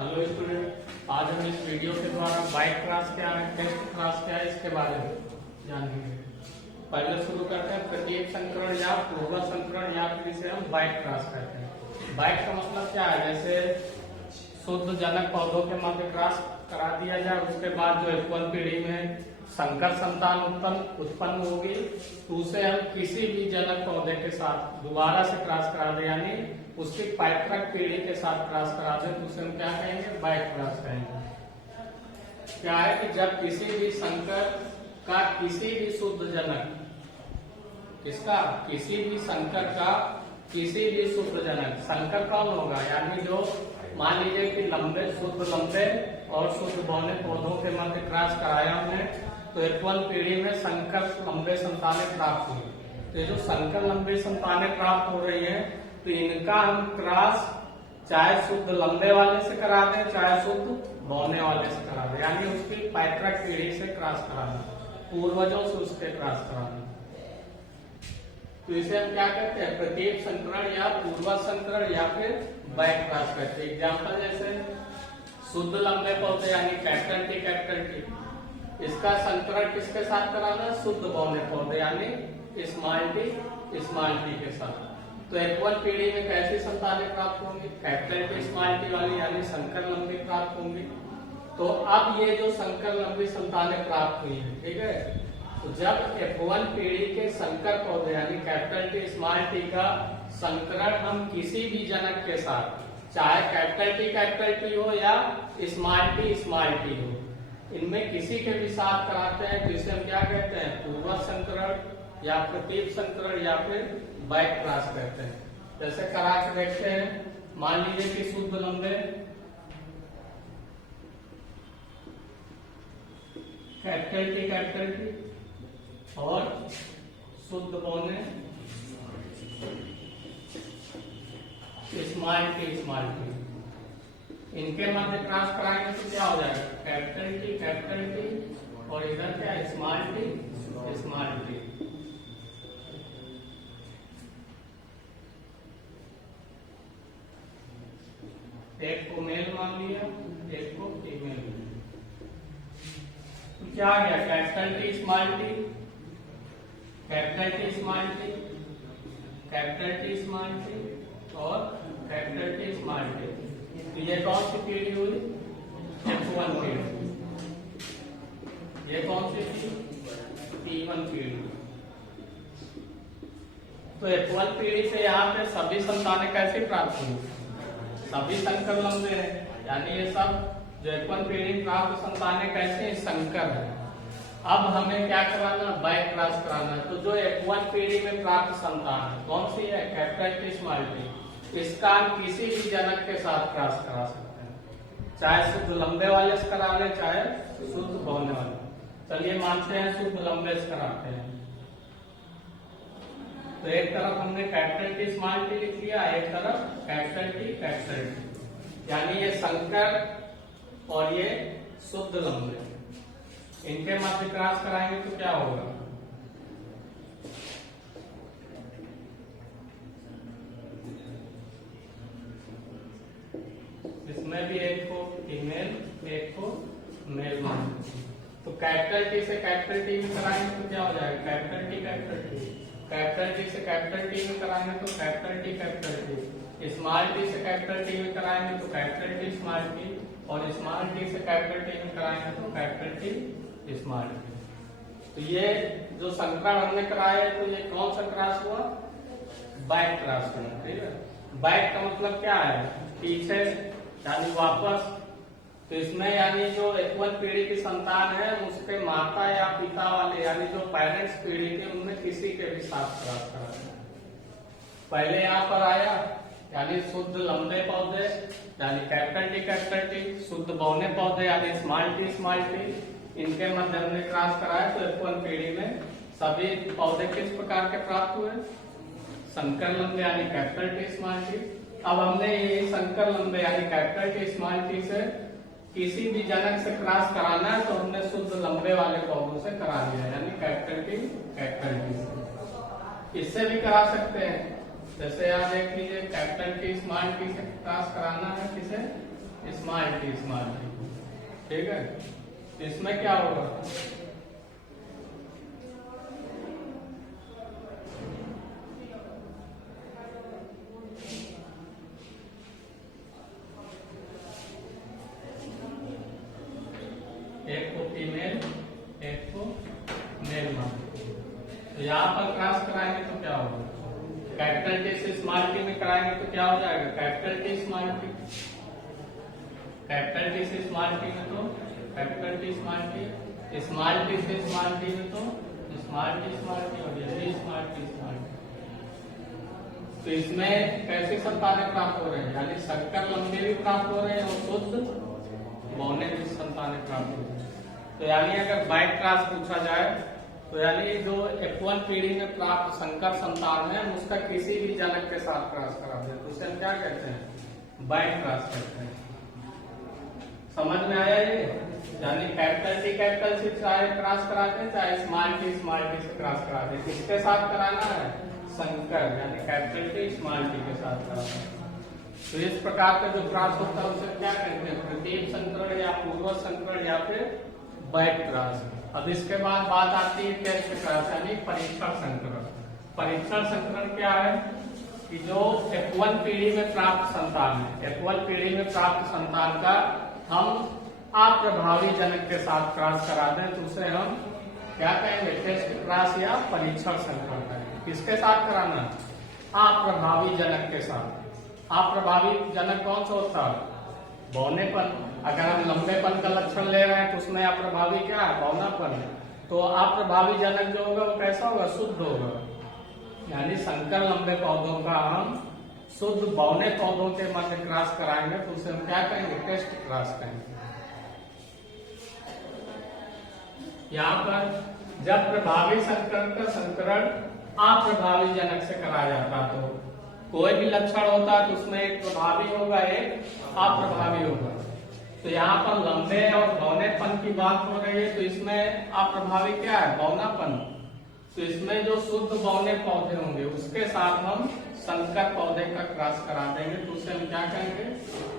Hello student, आज हम इस वीडियो के द्वारा बाइक क्लास क्या है, टेस्ट क्लास क्या है, इसके बारे में जानेंगे। पहले शुरू करते हैं प्रत्येक संकरण या पूर्व संकरण या फिर इसे हम बाइक क्लास कहते हैं। बाइक का मतलब क्या है, जैसे शुद्ध जनक पौधों के मध्य क्रॉस करा दिया जाए, उसके बाद जो F1 पीढ़ी में संकर संतान उत्पन्न होगी तो उसे हम किसी भी जनक पौधे के साथ दोबारा से क्रॉस करा दे, यानी उसकी पैतृक पीढ़ी के साथ क्रॉस करा दे तो उसे हम क्या कहेंगे, बाइक क्रॉस कहेंगे। क्या है कि जब किसी भी संकर का किसी भी शुद्ध जनक, किसका, किसी भी संकर का किसी भी शुद्ध जनक, संकर कौन होगा, यानी जो मान लीजिए कि शुद्ध लंबे और शुद्ध बौने पौधों के मध्य क्रॉस कराया हमने, तो F1 पीढ़ी में संकर लंबे संतानें प्राप्त हुई। तो जो संकर लंबे संतानें प्राप्त हो रही है तो इनका हम क्रॉस चाहे शुद्ध लंबे वाले से करा दें चाहे शुद्ध बौने वाले से करा दें, यानी उसकी पैतृक पीढ़ी से क्रॉस कराना, पूर्वजों से उसके क्रॉस कराना। तो इसे हम क्या कहते हैं, प्रत्येक संकरण या पूर्व संकरण या फिर बैक क्रॉस कहते हैं। एग्जाम्पल जैसे शुद्ध लंबे पौधे यानी कैपिटल टी, इसका संकरण किसके साथ कराना, शुद्ध बौने पौधे यानी स्मॉल टी के साथ। तो F1 पीढ़ी में कैसी संतानें प्राप्त होंगी, कैपिटल टी स्मॉल टी वाली यानी संकर लंबी प्राप्त होंगी। तो अब ये जो संकर लंबी संतानें प्राप्त हुई है, ठीक है, तो जब F1 पीढ़ी के संकर पौधे यानी कैपिटल टी स्मॉल टी का संकरण हम किसी भी जनक के साथ, चाहे कैपिटल टी हो या स्मॉल टी हो, इनमें किसी के भी साथ कराते हैं तो इसे हम क्या कहते हैं, पूर्व संकरण या प्रतीक संकरण या फिर बैक क्रॉस कहते हैं। जैसे करा के देखते हैं, मान लीजिए कि शुद्ध लंबे कैपिटल टी और शुद्ध बौने स्मॉल टी, इनके मध्य क्रॉस कराएंगे तो क्या हो जाएगा, कैपिटल टी और इधर क्या है, स्मॉल टी। एक को मेल मान लिया, एक को फीमेल। तो क्या आ गया, capital T small T, capital T small T, capital T small T और कैपिटल टी स्मॉल टी। तो ये कौन सी पीढ़ी हुई, F1 पीढ़ी। ये कौन सी थी, P1 पीढ़ी। तो F1 पीढ़ी से यहाँ पे सभी संतानें कैसे प्राप्त हुई, सभी संकर लंबे हैं, यानी ये सब जो F1 पीढ़ी प्राप्त संतानें कैसे हैं, संकर है। अब हमें क्या कराना, बैक क्रॉस कराना है। तो जो F1 पीढ़ी में प्राप्त संतान है कौन सी है, कैपिटल टी स्मॉल टी, इसका हम किसी भी जनक के साथ क्रॉस करा सकते हैं, चाहे शुद्ध लंबे वाले से करा ले चाहे शुद्ध बौने वाले। चलिए मानते हैं शुद्ध लंबे से कराते हैं। तो एक तरफ हमने कैपिटल टी स्मॉल टी लिख लिया, एक तरफ कैपिटल टी, यानी ये संकर और ये शुद्ध लंबे, इनके मध्य क्रॉस कराएंगे तो क्या होगा, इसमें भी एक को फीमेल एक को मेल मान। तो कैपिटल टी से कैपिटल टी में कराएंगे तो क्या हो जाएगा, कैपिटल टी, कैपिटल टी से कैपिटल टी में कराएंगे तो कैपिटल टी, स्मॉल टी से कैपिटल टी में कराएंगे तो कैपिटल टी स्मॉल टी, और स्मॉल टी से कैपिटल टी में कराएंगे तो कैपिटल टी स्मॉल टी। तो ये जो संकरण हमने कराया है तो ये कौन सा क्रॉस हुआ, बैक क्रॉस हुआ, ठीक है। बैक का मतलब क्या है, पीछे यानी वापस। तो इसमें यानी जो F1 पीढ़ी की संतान है उसके माता या पिता वाले यानी जो पेरेंट्स पीढ़ी के, उनमें किसी के भी साथ क्रॉस करा। पहले यहाँ पर आया यानी शुद्ध लंबे पौधे यानी कैपिटल टी, शुद्ध बौने पौधे यानी स्मॉल टी, इनके मध्य हमने क्रॉस कराया। तो F1 पीढ़ी में सभी पौधे किस प्रकार के प्राप्त हुए, संकर लंबे यानी कैपिटल टी स्मॉल टी। अब हमने ये संकर लंबे यानी कैपिटल टी स्मॉल टी से किसी भी जनक से क्रॉस कराना है तो हमने शुद्ध लंबे वाले पौधों से करा लिया, यानी कैपिटल टी से। इससे भी करा सकते हैं, जैसे यहाँ देख लीजिए कैपिटल टी स्मॉल टी से क्रॉस कराना है किसे, स्मॉल टी ठीक है। तो इसमें क्या होगा, एक को फीमेल एक को मेल मान। तो यहाँ पर क्रॉस कराएंगे तो क्या होगा, कैपिटल टी से स्मॉल टी में कराएंगे तो क्या हो जाएगा, capital T small T, capital T से स्मॉल टी में तो capital T small T, small T से स्मॉल टी में तो स्मॉल टी और ये स्मॉल टी। तो इसमें कैसे संतानें प्राप्त हो रहे हैं, यानी संकर लंबे भी प्राप्त हो रहे हैं और शुद्ध बौने भी संतानें प्राप्त हो रही है। तो यानी अगर बाई क्रॉस पूछा जाए तो यानी जो F1 पीढ़ी में प्राप्त संकर संतान है उसका किसी भी जनक के साथ क्रॉस करा दे तो उसे हम क्या कहते हैं, बाई क्रॉस कहते हैं। समझ में आया ये, यानी कैपिटल टी से चाहे क्रॉस कराते हैं चाहे स्मॉल टी से क्रॉस कराते हैं, किसके साथ कराना है, संकर, यानी कैपिटल टी स्मॉल टी के साथ कराना है। तो इस प्रकार का जो क्रॉस होता है उसे क्या कहते हैं, प्रतीप संकरण या पूर्व संकरण या फिर बैक क्रॉस। अब इसके बाद बात आती है टेस्ट क्रॉस यानी परीक्षण संकरण। परीक्षण संकरण क्या है कि जो F1 पीढ़ी में प्राप्त संतान है, F1 पीढ़ी में प्राप्त संतान का हम अप्रभावी जनक के साथ क्रॉस करा दें तो उसे हम क्या कहेंगे, टेस्ट क्रॉस या परीक्षण संकरण कहेंगे। किसके साथ कराना, अप्रभावी जनक के साथ। अप्रभावी जनक कौन सा होता है, बौनेपन। अगर हम लंबेपन का लक्षण ले रहे हैं तो उसमें अप्रभावी क्या है, बौनापन। तो अप्रभावी जनक जो होगा वो कैसा होगा, शुद्ध होगा। यानी संकर लंबे पौधों का हम शुद्ध बौने पौधों के मध्य क्रॉस कराएंगे तो उसे हम क्या कहेंगे, टेस्ट क्रॉस कहेंगे। यहाँ पर जब प्रभावी संकरण का संकरण अप्रभावी जनक से कराया जाता तो कोई भी लक्षण होता है तो उसमें एक प्रभावी होगा एक अप्रभावी होगा। तो यहाँ पर लंबे और बौनेपन की बात हो रही है तो इसमें अप्रभावी क्या है, बौनापन। तो इसमें जो शुद्ध बौने पौधे होंगे उसके साथ हम संकर पौधे का क्रॉस करा देंगे तो उसे हम क्या कहेंगे,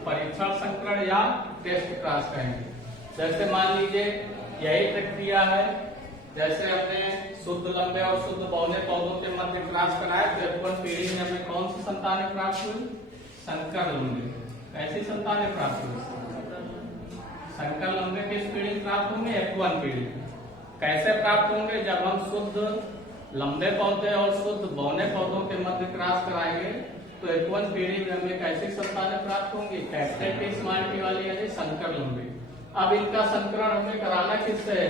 परीक्षण संकरण या टेस्ट क्रॉस कहेंगे। जैसे मान लीजिए यही प्रक्रिया है, जैसे अपने शुद्ध लंबे और शुद्ध बौने पौधों के मध्य क्रॉस कराए तो F1 पीढ़ी में हमें कौन सी संतानें प्राप्त हुई, संकर लंबे। ऐसी संतानें प्राप्त हुई, संकर लंबे किस पीढ़ी में प्राप्त होंगे, F1 पीढ़ी। कैसे प्राप्त होंगे, जब हम शुद्ध लंबे पौधे और शुद्ध बौने पौधों के मध्य क्रॉस कराएंगे तो F1 पीढ़ी में हमें कैसी संतानें प्राप्त होंगी, कैपिटल टी स्मॉल टी वाली यानी संकर लंबे। अब इनका संकरण हमें कराना किससे,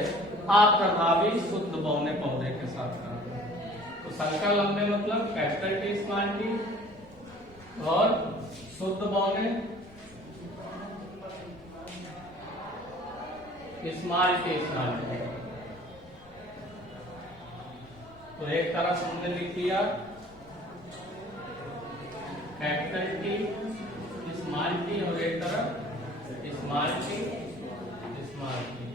अप्रभावी शुद्ध बौने पौधे के साथ कराना। तो संकर लंबे मतलब कैपिटल टी स्मॉल टी और शुद्ध बौने स्मॉल टी। तो एक तरफ हमने लिख दिया कैपिटल टी स्मॉल टी और एक तरफ स्मॉल टी स्मॉल टी।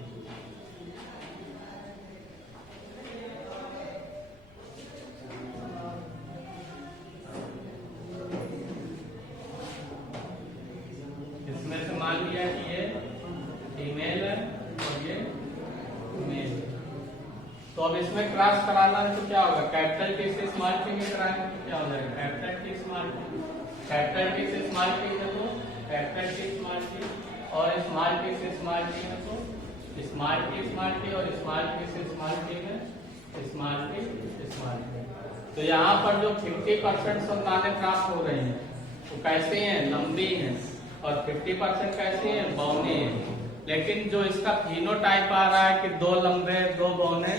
इसमें से मान लिया कि ये फीमेल है और ये मेल। तो अब इसमें क्रॉस कराना है तो क्या होगा, कैपिटल टी से स्मॉल टी में कराएंगे तो क्या हो जाएगा, capital T small T. Capital T से स्मॉल टी में तो कैपिटल टी स्मॉल टी और स्मॉल टी से स्मॉल टी में तो स्मॉल टी और स्मॉल टी से स्मॉल टी में स्मॉल टी। तो यहाँ पर जो 50% संतानें प्राप्त हो रही हैं वो कैसे हैं, लंबी हैं और 50% कैसे हैं, बौने हैं। लेकिन जो इसका फिनोटाइप आ रहा है कि 2 लंबे 2 बौने,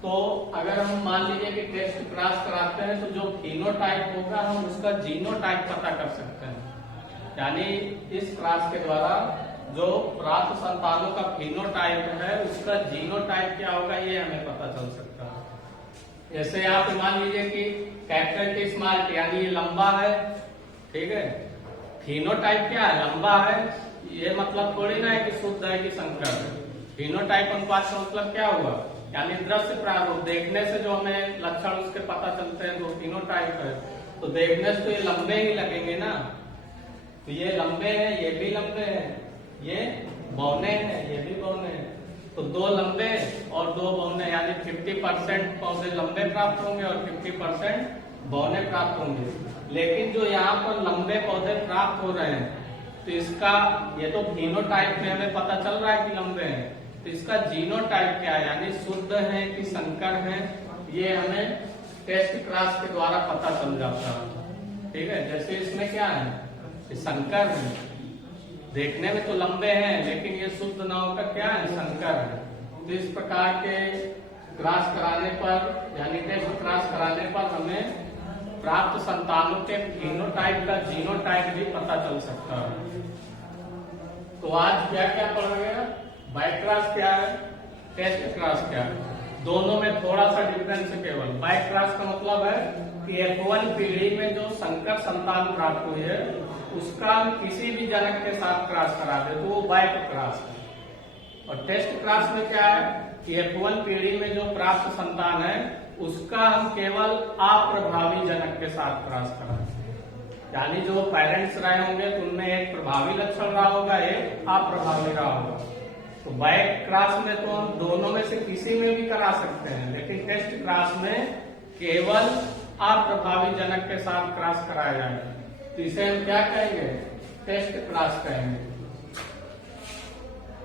तो अगर हम मान लीजिए कि टेस्ट क्रॉस कराते हैं तो जो फिनोटाइप होगा हम उसका जीनोटाइप पता कर सकते हैं। यानी इस क्रॉस के द्वारा जो प्राप्त संतानों का फिनोटाइप है उसका जीनोटाइप क्या होगा ये हमें पता चल सकता है। जैसे आप मान लीजिए कि कैपिटल टी स्मॉल टी यानी ये लंबा है, ठीक है, फिनोटाइप क्या है, लंबा है। ये मतलब थोड़ी ना है कि शुद्ध है कि संकर है। फिनोटाइप अनुपात का मतलब क्या हुआ, यानी दृश्य प्रारूप, देखने से जो हमें लक्षण उसके पता चलते हैं तो फिनोटाइप है। तो देखने से तो ये लंबे ही लगेंगे ना, तो ये लंबे हैं, ये भी लंबे हैं, ये बौने हैं, ये भी बौने हैं। तो 2 लंबे और 2 बौने, यानी 50% पौधे लंबे प्राप्त होंगे और 50% बौने प्राप्त होंगे। लेकिन जो यहाँ पर लंबे पौधे प्राप्त हो रहे हैं, तो इसका ये तो फिनोटाइप में हमें पता चल रहा है कि लंबे हैं, तो इसका जीनोटाइप क्या है, यानी शुद्ध है कि संकर है, ये हमें टेस्ट क्रॉस के द्वारा पता चल जाता है। ठीक है, जैसे इसमें क्या है, ये संकर है, देखने में तो लंबे हैं लेकिन ये शुद्ध ना होकर क्या है, संकर है। तो इस प्रकार के क्रॉस कराने पर, यानी टेस्ट क्रॉस कराने पर हमें प्राप्त संतानों के फिनोटाइप का जीनोटाइप भी पता चल सकता है। तो आज क्या क्या पढ़ा गया, बाइक क्रॉस क्या है, टेस्ट क्रॉस क्या है, दोनों में थोड़ा सा डिफरेंस है केवल। बाइक क्रॉस का मतलब है कि F1 पीढ़ी में जो संकर संतान प्राप्त हुई है उसका हम किसी भी जनक के साथ क्रॉस करा दे तो वो बाइक क्रॉस है। और टेस्ट क्रॉस में क्या है कि F1 पीढ़ी में जो प्राप्त संतान है उसका हम केवल अप्रभावी जनक के साथ क्रॉस कराएं, यानी जो पेरेंट्स रहे होंगे तो उनमें एक प्रभावी लक्षण रहा होगा, एक अप्रभावी रहा होगा। तो बाइक क्रॉस में तो हम दोनों में से किसी में भी करा सकते हैं, लेकिन टेस्ट क्रॉस में केवल अप्रभावी जनक के साथ क्रॉस कराया जाएगा। तो इसे हम क्या कहेंगे, टेस्ट क्रॉस कहेंगे।